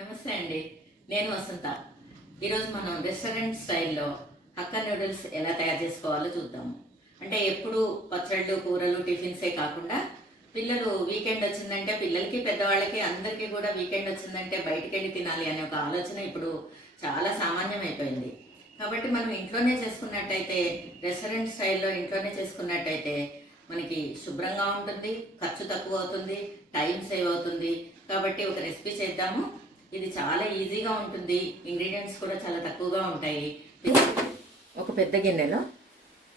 నమస్తే అండి, నేను వసంత. ఈరోజు మనం రెస్టారెంట్ స్టైల్లో హక్కా నూడిల్స్ ఎలా తయారు చేసుకోవాలో చూద్దాము. అంటే ఎప్పుడు పచ్చళ్ళు, కూరలు, టిఫిన్సే కాకుండా పిల్లలు వీకెండ్ వచ్చిందంటే పిల్లలకి, పెద్దవాళ్ళకి అందరికీ కూడా వీకెండ్ వచ్చిందంటే బయటికి వెళ్ళి తినాలి అనే ఒక ఆలోచన ఇప్పుడు చాలా సామాన్యమైపోయింది. కాబట్టి మనం ఇంట్లోనే చేసుకున్నట్టయితే, రెస్టారెంట్ స్టైల్లో ఇంట్లోనే చేసుకున్నట్టయితే మనకి శుభ్రంగా ఉంటుంది, ఖర్చు తక్కువ అవుతుంది, టైం సేవ్ అవుతుంది. కాబట్టి ఒక రెసిపీ చేద్దాము. ఇది చాలా ఈజీగా ఉంటుంది, ఇంగ్రీడియంట్స్ కూడా చాలా తక్కువగా ఉంటాయి. ఒక పెద్ద గిన్నెలో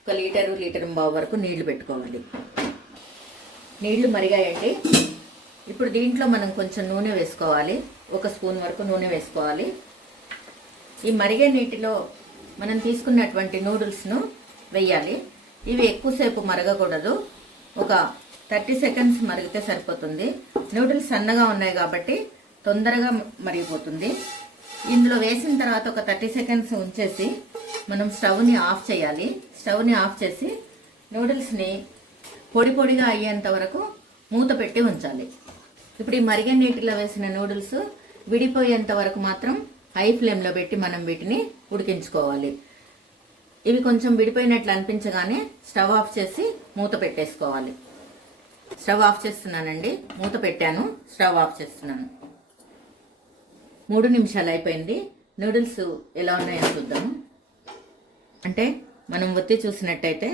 1 లీటరు, లీటర్ పావు వరకు నీళ్లు పెట్టుకోవాలి. నీళ్లు మరిగాయండి. ఇప్పుడు దీంట్లో మనం కొంచెం నూనె వేసుకోవాలి. 1 స్పూన్ వరకు నూనె వేసుకోవాలి. ఈ మరిగే నీటిలో మనం తీసుకున్నటువంటి నూడిల్స్ను వేయాలి. ఇవి ఎక్కువసేపు మరగకూడదు, ఒక 30 సెకండ్స్ మరిగితే సరిపోతుంది. నూడిల్స్ సన్నగా ఉన్నాయి కాబట్టి తొందరగా మరిగిపోతుంది. ఇందులో వేసిన తర్వాత ఒక 30 సెకండ్స్ ఉంచేసి మనం స్టవ్ని ఆఫ్ చేయాలి. స్టవ్ని ఆఫ్ చేసి నూడిల్స్ని పొడి పొడిగా అయ్యేంత వరకు మూత పెట్టి ఉంచాలి. ఇప్పుడు ఈ మరిగే నీటిలో వేసిన నూడిల్స్ విడిపోయేంత వరకు మాత్రం హై ఫ్లేమ్లో పెట్టి మనం వీటిని ఉడికించుకోవాలి. ఇవి కొంచెం విడిపోయినట్లు అనిపించగానే స్టవ్ ఆఫ్ చేసి మూత పెట్టేసుకోవాలి. స్టవ్ ఆఫ్ చేస్తున్నానండి, మూత పెట్టాను, స్టవ్ ఆఫ్ చేస్తున్నాను. 3 నిమిషాలు అయిపోయింది. నూడిల్స్ ఎలా ఉన్నాయో చూద్దాము. అంటే మనం ఒత్తి చూసినట్టయితే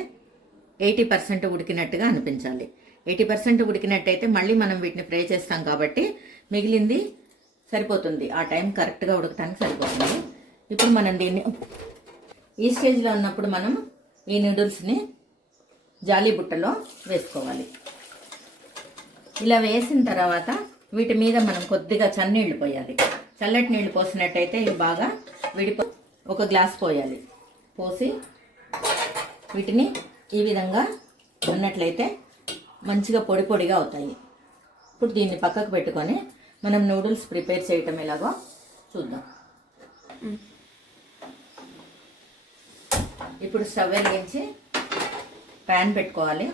80% ఉడికినట్టుగా అనిపించాలి. 80% ఉడికినట్టయితే మళ్ళీ మనం వీటిని ఫ్రై చేస్తాం కాబట్టి మిగిలింది సరిపోతుంది. ఆ టైం కరెక్ట్గా ఉడకటానికి సరిపోతుంది. ఇప్పుడు మనం దీన్ని ఈ స్టేజ్లో ఉన్నప్పుడు మనం ఈ నూడిల్స్ని జాలీ బుట్టలో వేసుకోవాలి. ఇలా వేసిన తర్వాత వీటి మీద మనం కొద్దిగా చన్నీళ్ళు పోయాలి. చల్లటి నీళ్ళు పోసినట్టయితే ఇవి బాగా ఒక గ్లాస్ పోయాలి. పోసి వీటిని ఈ విధంగా ఉన్నట్లయితే మంచిగా పొడి పొడిగా అవుతాయి. ఇప్పుడు దీన్ని పక్కకు పెట్టుకొని మనం నూడిల్స్ ప్రిపేర్ చేయటం ఎలాగో చూద్దాం. ఇప్పుడు స్టవ్ వెలిగించి ప్యాన్ పెట్టుకోవాలి.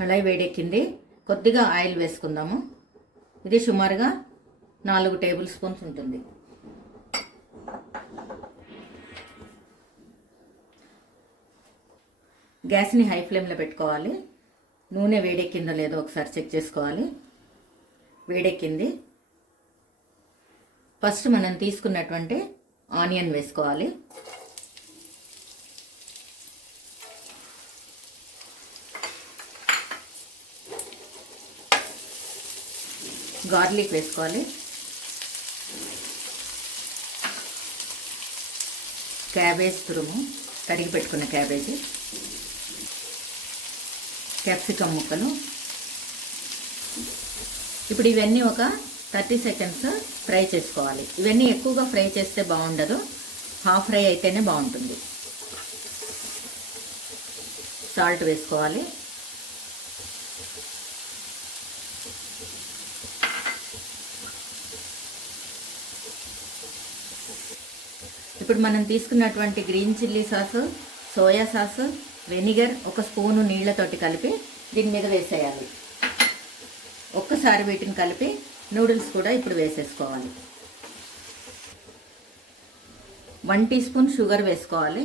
కళాయి వేడెక్కింది. కొద్దిగా ఆయిల్ వేసుకుందాము. ఇది సుమారుగా 4 టేబుల్ స్పూన్స్ ఉంటుంది. గ్యాస్ని హై ఫ్లేమ్లో పెట్టుకోవాలి. నూనె వేడెక్కిందో లేదో ఒకసారి చెక్ చేసుకోవాలి. వేడెక్కింది. ఫస్ట్ మనం తీసుకున్నటువంటి ఆనియన్ వేసుకోవాలి. గార్లిక్ వేసుకోవాలి. క్యాబేజ్ తురుము, తరిగి పెట్టుకున్న క్యాబేజీ, క్యాప్సికమ్ ముక్కలు. ఇప్పుడు ఇవన్నీ ఒక 30 సెకండ్స్ ఫ్రై చేసుకోవాలి. ఇవన్నీ ఎక్కువగా ఫ్రై చేస్తే బాగుండదు, హాఫ్ ఫ్రై అయితేనే బాగుంటుంది. సాల్ట్ వేసుకోవాలి. ఇప్పుడు మనం తీసుకున్నటువంటి green chilli sauce, soya sauce, vinegar 1 spoon నీళ్లతోటి కలిపి దీని మీద వేసేయాలి. ఒక్కసారి వీటిని కలిపి నూడిల్స్ కూడా ఇప్పుడు వేసేసుకోవాలి. 1 టీ స్పూన్ షుగర్ వేసుకోవాలి.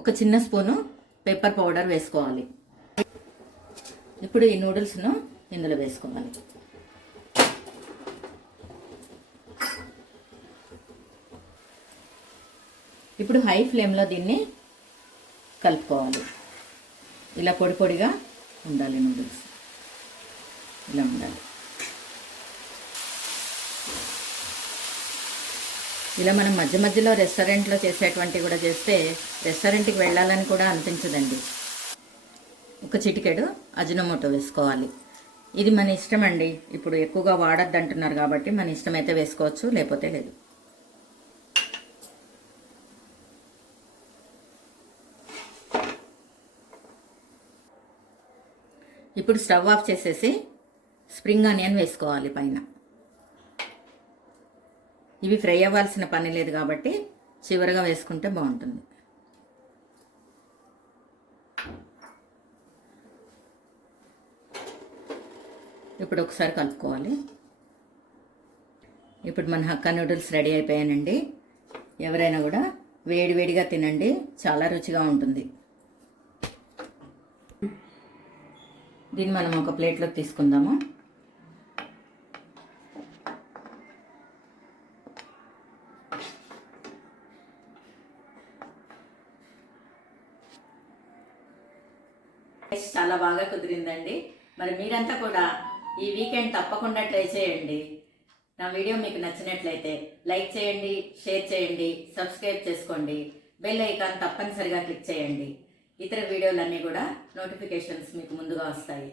1 చిన్న స్పూను పెప్పర్ పౌడర్ వేసుకోవాలి. ఇప్పుడు ఈ నూడిల్స్ను ఇందులో వేసుకోవాలి. ఇప్పుడు హై ఫ్లేమ్లో దీన్ని కలుపుకోవాలి. ఇలా పొడి పొడిగా ఉండాలి నూడిల్స్, ఇలా ఉండాలి. ఇలా మనం మధ్య మధ్యలో రెస్టారెంట్లో చేసేటువంటివి కూడా చేస్తే రెస్టారెంట్కి వెళ్ళాలని కూడా అనిపించదండి. 1 చిటికెడు అజినోమోటో వేసుకోవాలి. ఇది మన ఇష్టం అండి. ఇప్పుడు ఎక్కువగా వాడద్దు అంటున్నారు కాబట్టి మన ఇష్టమైతే వేసుకోవచ్చు, లేకపోతే లేదు. ఇప్పుడు స్టవ్ ఆఫ్ చేసేసి స్ప్రింగ్ ఆనియన్ వేసుకోవాలి పైన. ఇవి ఫ్రై అవ్వాల్సిన పని లేదు కాబట్టి చివరగా వేసుకుంటే బాగుంటుంది. ఇప్పుడు ఒకసారి కలుపుకోవాలి. ఇప్పుడు మన హక్కా నూడిల్స్ రెడీ అయిపోయానండి. ఎవరైనా కూడా వేడివేడిగా తినండి, చాలా రుచిగా ఉంటుంది. దీన్ని మనం ఒక ప్లేట్లోకి తీసుకుందాము. చాలా బాగా కుదిరిందండి. మరి మీరంతా కూడా ఈ వీకెండ్ తప్పకుండా ట్రై చేయండి. నా వీడియో మీకు నచ్చినట్లయితే లైక్ చేయండి, షేర్ చేయండి, సబ్స్క్రైబ్ చేసుకోండి, బెల్ ఐకాన్ తప్పనిసరిగా క్లిక్ చేయండి. ఇతర వీడియోలన్నీ కూడా నోటిఫికేషన్స్ మీకు ముందుగా వస్తాయి.